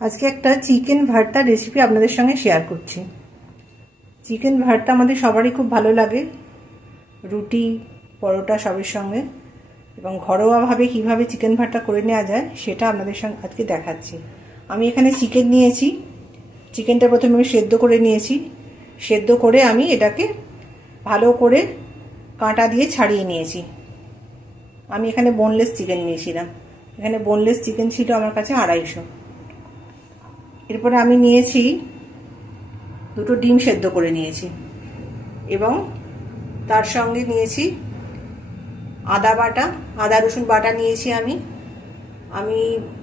আজকে একটা চিকেন ভর্তা রেসিপি আপনাদের সঙ্গে শেয়ার করছি। চিকেন ভর্তা আমাদের সবারই খুব ভালো লাগে, রুটি পরোটা সবের সঙ্গে, এবং ঘরোয়াভাবে কিভাবে চিকেন ভর্তা করে নেওয়া যায় সেটা আপনাদের সঙ্গে আজকে দেখাচ্ছি। আমি এখানে চিকেন নিয়েছি। চিকেনটা প্রথমে আমি সেদ্ধ করে নিয়েছি। সেদ্ধ করে আমি এটাকে ভালো করে কাঁটা দিয়ে ছাড়িয়ে নিয়েছি। আমি এখানে বোনলেস চিকেন নিয়েছিলাম। এখানে বোনলেস চিকেন ছিল আমার কাছে 250। এরপরে আমি নিয়েছি দুটো ডিম সেদ্ধ করে নিয়েছি, এবং তার সঙ্গে নিয়েছি আদা বাটা, আদা রসুন বাটা নিয়েছি। আমি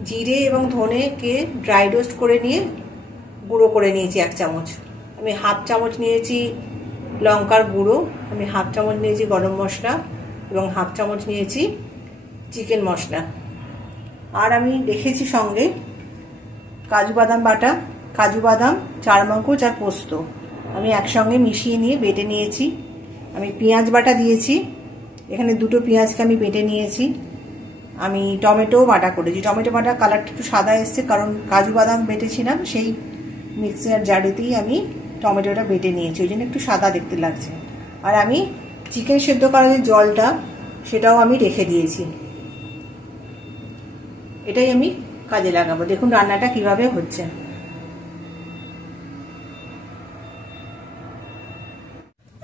জিরে এবং ধনেকে ড্রাই রোস্ট করে নিয়ে গুঁড়ো করে নিয়েছি 1 চামচ। আমি 1/2 চামচ নিয়েছি লঙ্কার গুঁড়ো, আমি 1/2 চামচ নিয়েছি গরম মশলা, এবং 1/2 চামচ নিয়েছি চিকেন মশলা। আর আমি রেখেছি সঙ্গে কাজু বাদাম বাটা, কাজু বাদাম, চারমগজ আর পোস্ত আমি একসঙ্গে মিশিয়ে নিয়ে বেটে নিয়েছি। আমি পেঁয়াজ বাটা দিয়েছি, এখানে দুটো পেঁয়াজকে আমি বেটে নিয়েছি। আমি টমেটো বাটা করেছি। টমেটো বাটা কালারটা একটু সাদা এসছে, কারণ কাজু বাদাম বেটেছিলাম সেই মিক্সার জারেতেই আমি টমেটোটা বেটে নিয়েছি, ওই জন্য একটু সাদা দেখতে লাগছে। আর আমি চিকেন সেদ্ধ করার যে জলটা সেটাও আমি রেখে দিয়েছি। এটাই আমি কাজে লাগাবো। দেখুন রান্নাটা কিভাবে হচ্ছে।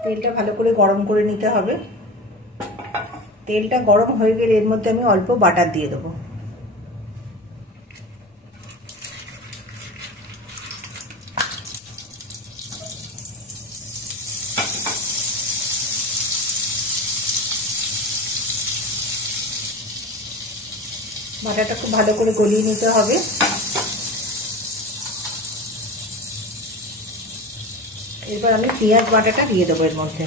তেলটা ভালো করে গরম করে নিতে হবে। তেলটা গরম হয়ে গেলে এর মধ্যে আমি অল্প বাটার দিয়ে দেবো। বাটাটা খুব ভালো করে গলিয়ে নিতে হবে। এরপর আমি পেঁয়াজ বাটাটা দিয়ে দেবো এর মধ্যে।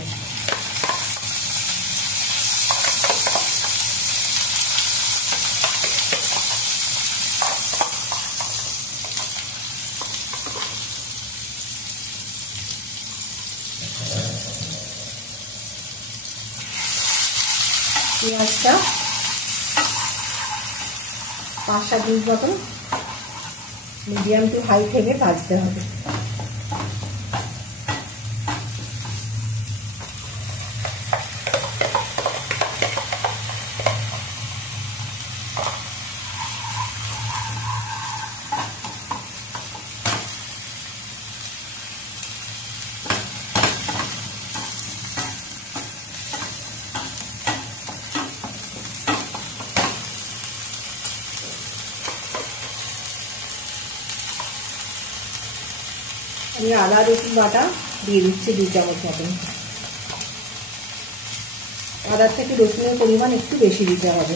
পেঁয়াজটা 5-7 মিনিট মতন মিডিয়াম টু হাই ফ্লেমে ভাজতে হবে। আমি আদা রসুন বাটা দিয়ে দিচ্ছি 2 চামচ মতন। আদার থেকে রসুনের পরিমাণ একটু বেশি দিতে হবে।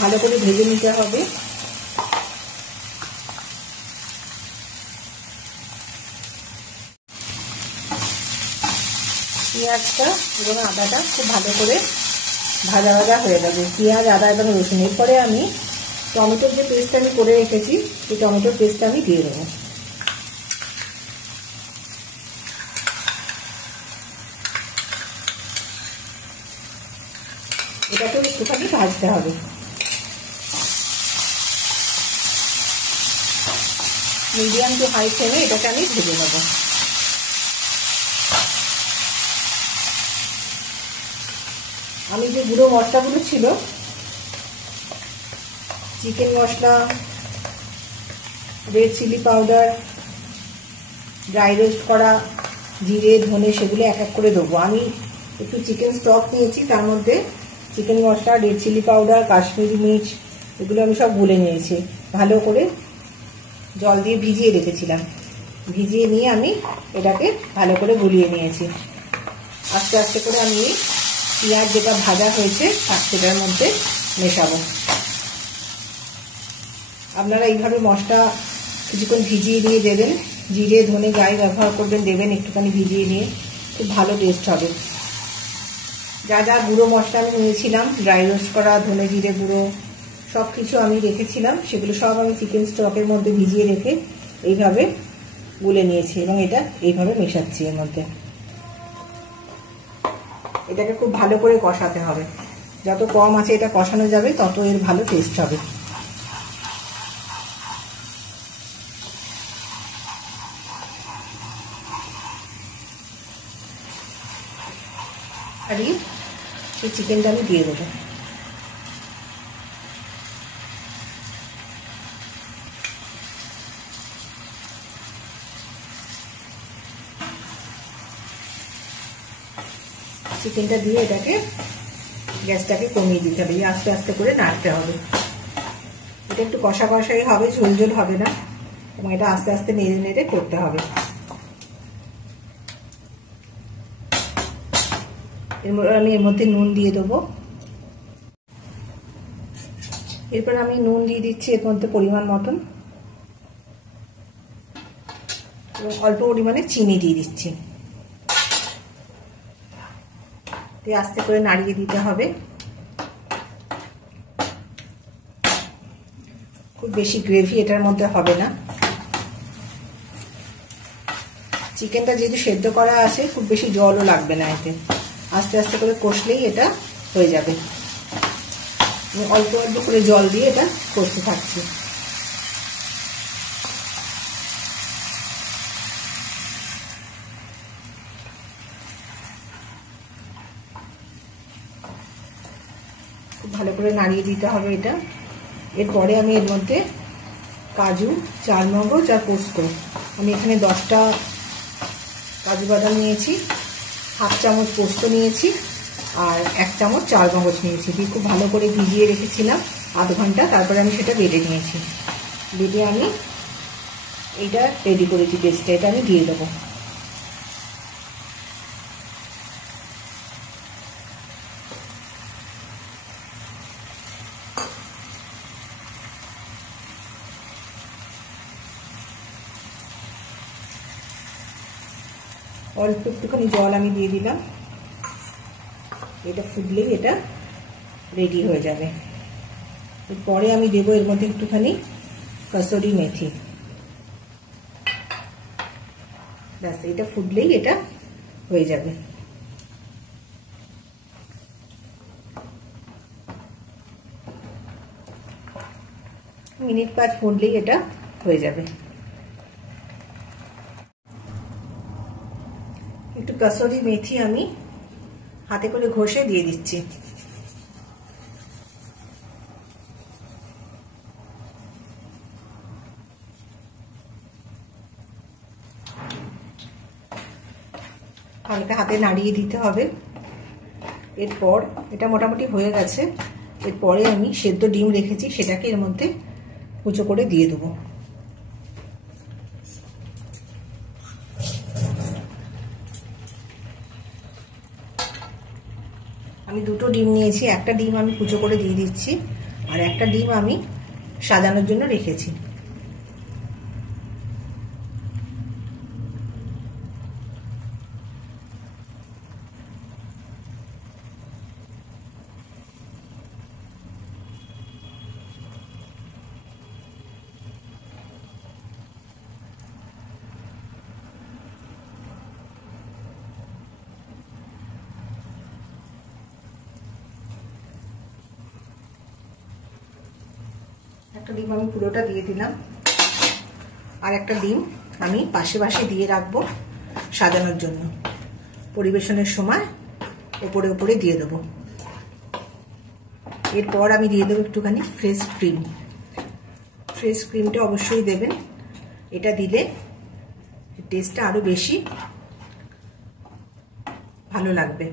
ভালো করে ভেজে নিতে হবে। পেঁয়াজটা এবং আদাটা খুব ভালো করে ভাজা ভাজা হয়ে যাবে। পেঁয়াজ, আদা এবং রসুন। এরপরে আমি টমেটোর যে পেস্ট আমি করে রেখেছি সেই টমেটোর পেস্টটা আমি দিয়ে দেবো। এটাকে একটুখানি ভাজতে হবে। মিডিয়াম টু হাই ফ্লেমে এটাকে আমি ভেজে নেবো। আমি যে গুঁড়ো মশলাগুলো ছিল, chicken masala, red chilli powder, dry roast করা জিরে ধনে, সেগুলো এক এক করে দেবো। আমি একটু চিকেন স্টক নিয়েছি, তার মধ্যে chicken masala, red chilli powder, Kashmiri মির্চ এগুলো আমি সব গুলে নিয়েছি। ভালো করে জল দিয়ে ভিজিয়ে রেখেছিলাম। ভিজিয়ে নিয়ে আমি এটাকে ভালো করে গুলিয়ে নিয়েছি। আস্তে আস্তে করে আমি পেঁয়াজ যেটা ভাজা হয়েছে সেটার মধ্যে মেশাবো। আপনারা এইভাবে মশলা কিছুক্ষণ ভিজিয়ে নিয়ে দেবেন। জিরে ধনে যাই ব্যবহার করবেন দেবেন একটুখানি ভিজিয়ে নিয়ে, খুব ভালো টেস্ট হবে। যা যা গুঁড়ো মশলা আমি নিয়েছিলাম, ড্রাই রোস্ট করা ধনে জিরে গুঁড়ো সব কিছু আমি রেখেছিলাম, সেগুলো সব আমি চিকেন স্টকের মধ্যে ভিজিয়ে রেখে এইভাবে গুলে নিয়েছি এবং এটা এইভাবে মেশাচ্ছি এর মধ্যে। এটাকে খুব ভালো করে কষাতে হবে, যত কম আছে এটা কষানো যাবে তত এর ভালো টেস্ট হবে। আর এই চিকেনটা আমি দিয়ে দেবো। চিকেনটা দিয়ে এটাকে গ্যাসটাকে কমিয়ে দিতে হবে, আস্তে আস্তে করে নাড়তে হবে। এটা একটু কষা কষাই হবে, ঝোল ঝোল হবে না, এবং এটা আস্তে আস্তে নেড়ে নেড়ে করতে হবে। আমি এর মধ্যে নুন দিয়ে দেবো। এরপর আমি নুন দিয়ে দিচ্ছি এর মধ্যে পরিমাণ মতন, এবং অল্প পরিমাণে চিনি দিয়ে দিচ্ছি। আস্তে করে নাড়িয়ে দিতে হবে। খুব বেশি গ্রেভি এটার মধ্যে হবে না, চিকেনটা যেহেতু সেদ্ধ করা আছে খুব বেশি জলও লাগবে না এতে। আস্তে আস্তে করে কষলেই এটা হয়ে যাবে। অল্প অল্প করে জল দিয়ে এটা কষতে থাকছি। খুব ভালো করে নাড়িয়ে দিতে হবে এটা। এরপরে আমি এর মধ্যে কাজু, চালমগজ আর পোস্ত, আমি এখানে 10টা কাজু বাদাম নিয়েছি, হাফ চামচ পোস্ত নিয়েছি, আর 1 চামচ চালমগজ নিয়েছি। দিয়ে খুব ভালো করে ভিজিয়ে রেখেছিলাম আধ ঘন্টা, তারপরে আমি সেটা বেটে নিয়েছি। বেটে আমি এইটা রেডি করেছি পেস্টটা, এটা আমি দিয়ে দেবো। অল্প একটুখানি জল আমি দিয়ে দিলাম, এটা ফুটলেই এটা রেডি হয়ে যাবে। এরপরে আমি দেবো এর মধ্যে একটুখানি কসুরি মেথি। ব্যাস, এটা ফুটলেই এটা হয়ে যাবে। মিনিট 5 ফুটলেই এটা হয়ে যাবে। একটু কসুরি মেথি আমি হাতে করে ঘষে দিয়ে দিচ্ছি। হালকা হাতে নাড়িয়ে দিতে হবে। এরপর এটা মোটামুটি হয়ে গেছে। এরপরে আমি সেদ্ধ ডিম রেখেছি, সেটাকে এর মধ্যে কুচো করে দিয়ে দেবো। আমি 2টো ডিম নিয়েছি, একটা ডিম আমি কুচো করে দিয়ে দিচ্ছি, আর একটা ডিম আমি সাজানোর জন্য রেখেছি। একটা ডিম আমি পুরোটা দিয়ে দিলাম, আর একটা ডিম আমি পাশে পাশে দিয়ে রাখবো সাজানোর জন্য। পরিবেশনের সময় উপরে উপরে দিয়ে দেবো। এরপর আমি দিয়ে দেবো একটুখানি ফ্রেশ ক্রিম। ফ্রেশ ক্রিমটা অবশ্যই দেবেন, এটা দিলে টেস্টটা আরো বেশি ভালো লাগবে।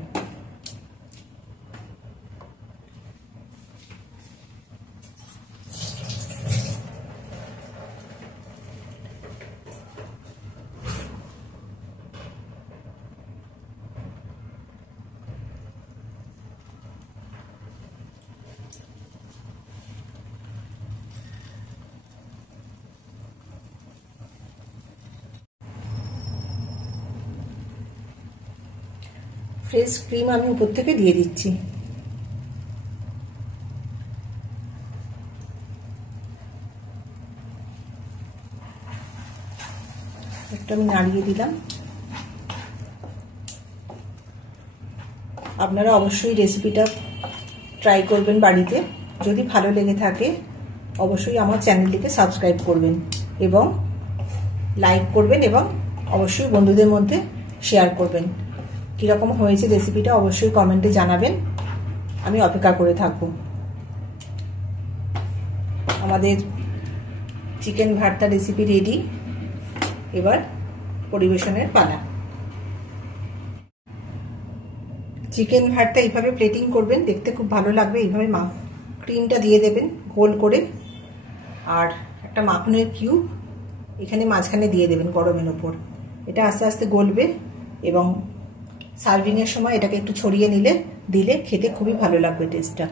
ফ্রেশ ক্রিম আমি উপর থেকে দিয়ে দিচ্ছি। একটু আমি নাড়িয়ে দিলাম। আপনারা অবশ্যই রেসিপিটা ট্রাই করবেন বাড়িতে। যদি ভালো লেগে থাকে অবশ্যই আমার চ্যানেলটিকে সাবস্ক্রাইব করবেন এবং লাইক করবেন এবং অবশ্যই বন্ধুদের মধ্যে শেয়ার করবেন। কীরকম হয়েছে রেসিপিটা অবশ্যই কমেন্টে জানাবেন, আমি অপেক্ষা করে থাকব। আমাদের চিকেন ভর্তা রেসিপি রেডি, এবার পরিবেশনের পালা। চিকেন ভর্তা এইভাবে প্লেটিং করবেন, দেখতে খুব ভালো লাগবে। এইভাবে ক্রিমটা দিয়ে দেবেন গোল করে, আর একটা মাখনের কিউব এখানে মাঝখানে দিয়ে দেবেন গরমের ওপর। এটা আস্তে আস্তে গলবে এবং সার্ভিংয়ের সময় এটাকে একটু ছড়িয়ে দিলে খেতে খুবই ভালো লাগবে টেস্টটা।